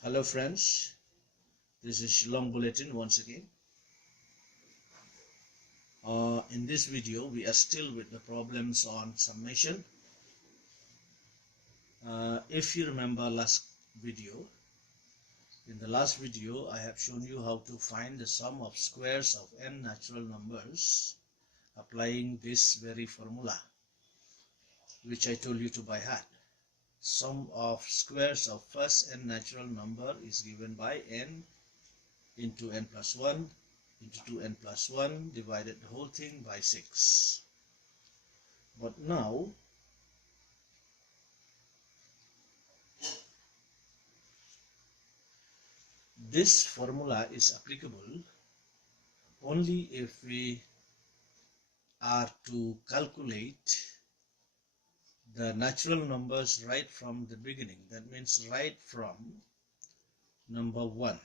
Hello friends, this is Shillong Bulletin once again. In this video we are still with the problems on summation. If you remember last video, in the last video I have shown you how to find the sum of squares of n natural numbers applying this very formula which I told you to by heart. Sum of squares of first n natural number is given by n into n plus 1 into 2n plus 1 divided the whole thing by 6. But now this formula is applicable only if we are to calculate the natural numbers right from the beginning. That means right from number 1.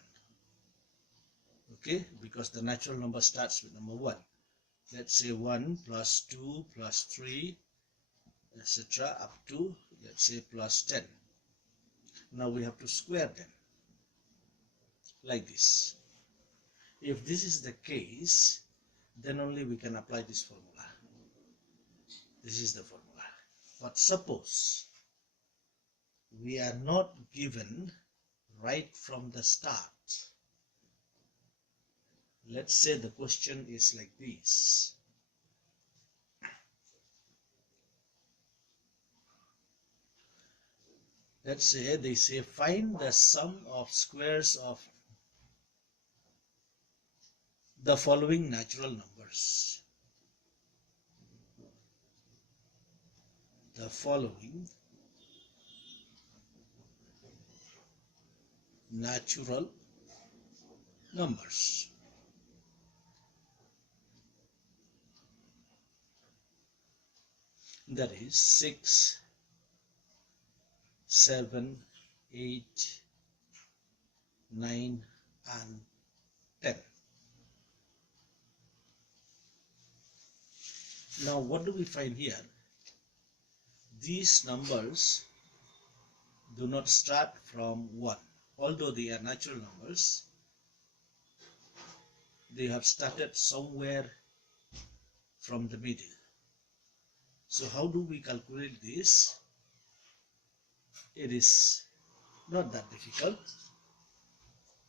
Okay, because the natural number starts with number 1. Let's say 1 plus 2 plus 3 etc. up to, let's say, plus 10. Now we have to square them like this. If this is the case, then only we can apply this formula. This is the formula. But suppose we are not given right from the start. Let's say the question is like this. Let's say they say find the sum of squares of the following natural numbers. The following natural numbers. That is 6, 7, 8, 9 and 10. Now what do we find here? These numbers do not start from 1. Although they are natural numbers, they have started somewhere from the middle. So how do we calculate this? It is not that difficult.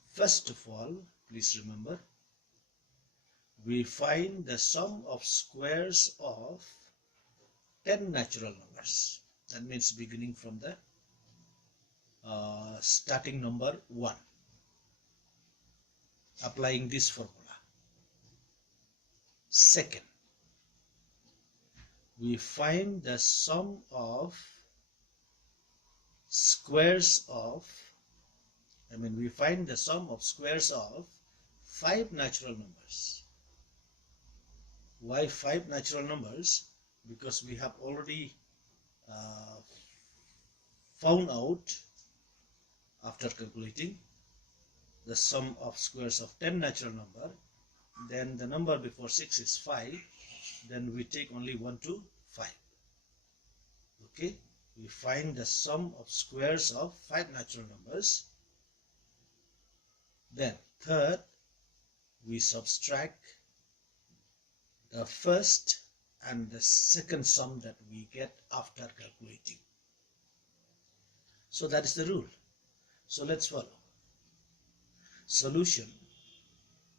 First of all, please remember, we find the sum of squares of 10 natural numbers. That means beginning from the starting number 1. Applying this formula. Second, we find the sum of squares of, we find the sum of squares of 5 natural numbers. Why 5 natural numbers? Because we have already found out, after calculating the sum of squares of 10 natural number, then the number before 6 is 5, then we take only 1 to 5. Okay, we find the sum of squares of 5 natural numbers. Then third, we subtract the first and the second sum that we get after calculating. So that is the rule. So let's follow. Solution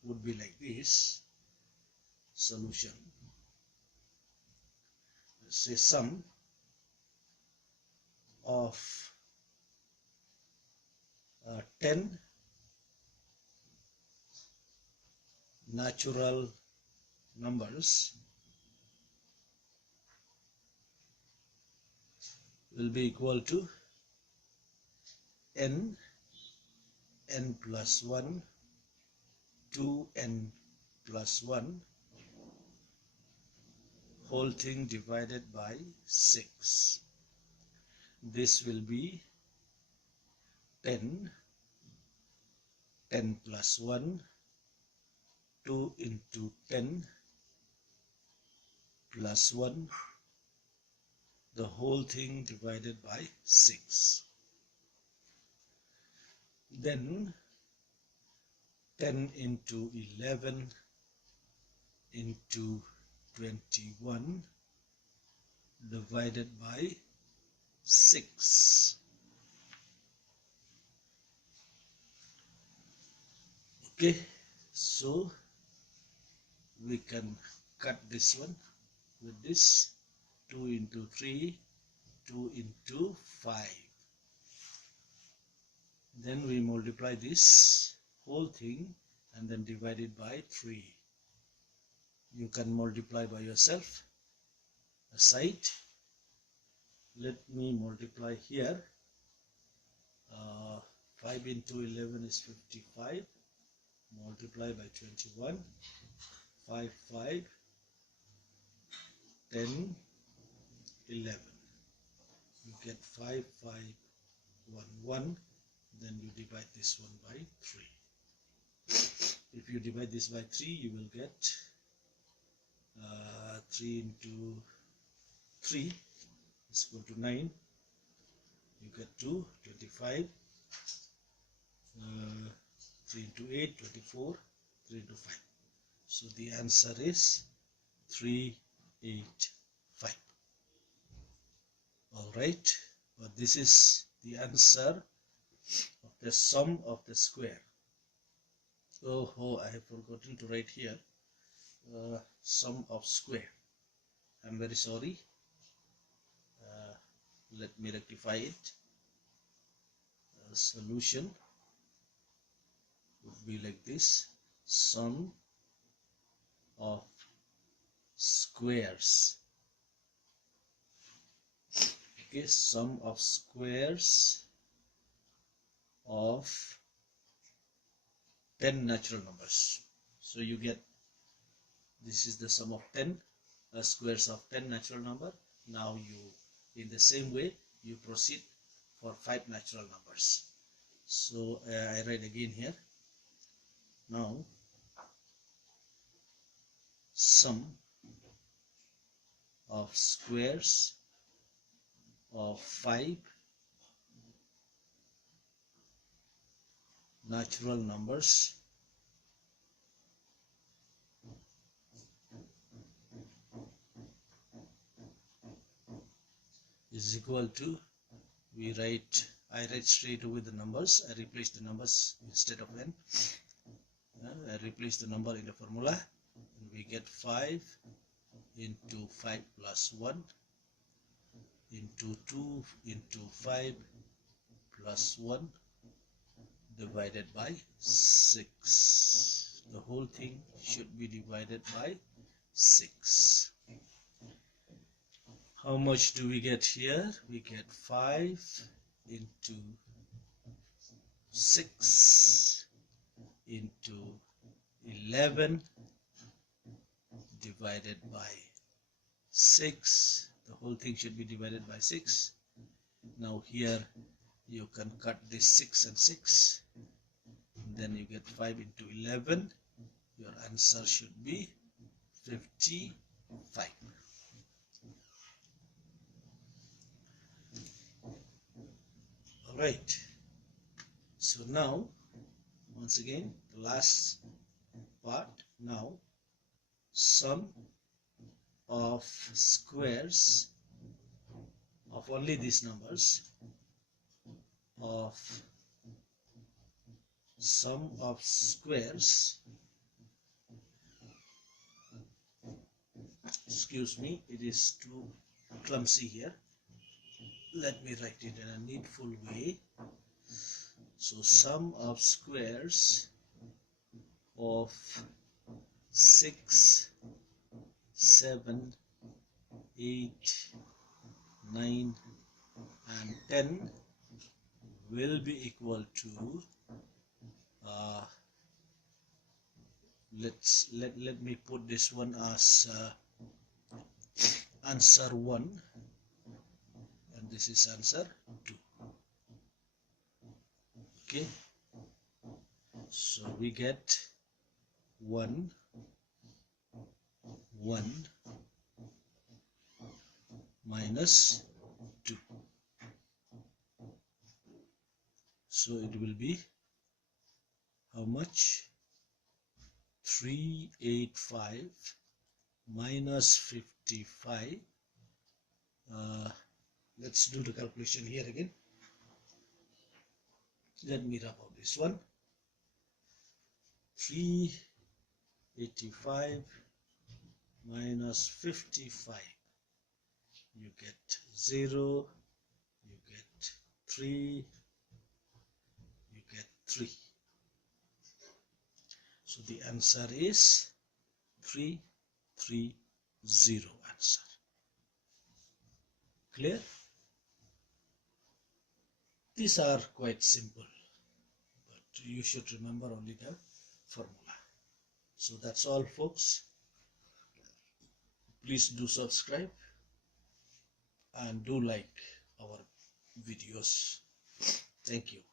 would be like this. Solution, let's say sum of 10 natural numbers will be equal to n plus 1, 2n plus 1, whole thing divided by 6. This will be 10 plus 1, 2 into 10 plus 1, the whole thing divided by 6. Then 10 into 11 into 21 divided by 6. Okay, so we can cut this one with this. 2 into 3, 2 into 5. Then we multiply this whole thing and then divide it by 3. You can multiply by yourself aside. Let me multiply here. 5 into 11 is 55. Multiply by 21. 5, 5, 10, 11. You get 5, 5, 1, 1. Then you divide this one by 3. If you divide this by 3, you will get 3 into 3 is equal to 9. You get 2, 25. 3 into 8, 24. 3 into 5. So the answer is 385. Alright, but this is the answer of the sum of the square. Oh, I have forgotten to write here sum of square. I'm very sorry. Let me rectify it. Solution would be like this: sum of squares. Okay, sum of squares of 10 natural numbers. So you get, this is the sum of 10 squares of 10 natural number. Now you, in the same way, you proceed for 5 natural numbers. So I write again here. Now sum of squares of 5 natural numbers is equal to, I write straight away the numbers. I replace the numbers instead of n. I replace the number in the formula, and we get 5 into 5 plus 1 into 2 into 5 plus 1 divided by 6. The whole thing should be divided by 6. How much do we get here? We get 5 into 6 into 11 divided by 6. The whole thing should be divided by 6. Now here you can cut this 6 and 6. Then you get 5 into 11. Your answer should be 55. Alright. So now, once again, the last part. Now, sum of squares of only these numbers of sum of squares, excuse me, it is too clumsy here. Let me write it in a needful way. So sum of squares of 6, 7, 8, 9 and 10 will be equal to let me put this one as answer 1, and this is answer 2. Okay, so we get 1, 1 minus 2. So it will be how much? 385 minus 55. Let's do the calculation here again. Let me rub out this one. 385 minus 55. You get 0, you get 3, you get 3. So the answer is 330 answer. Clear? These are quite simple, but you should remember only the formula. So that's all, folks. Please do subscribe and do like our videos. Thank you.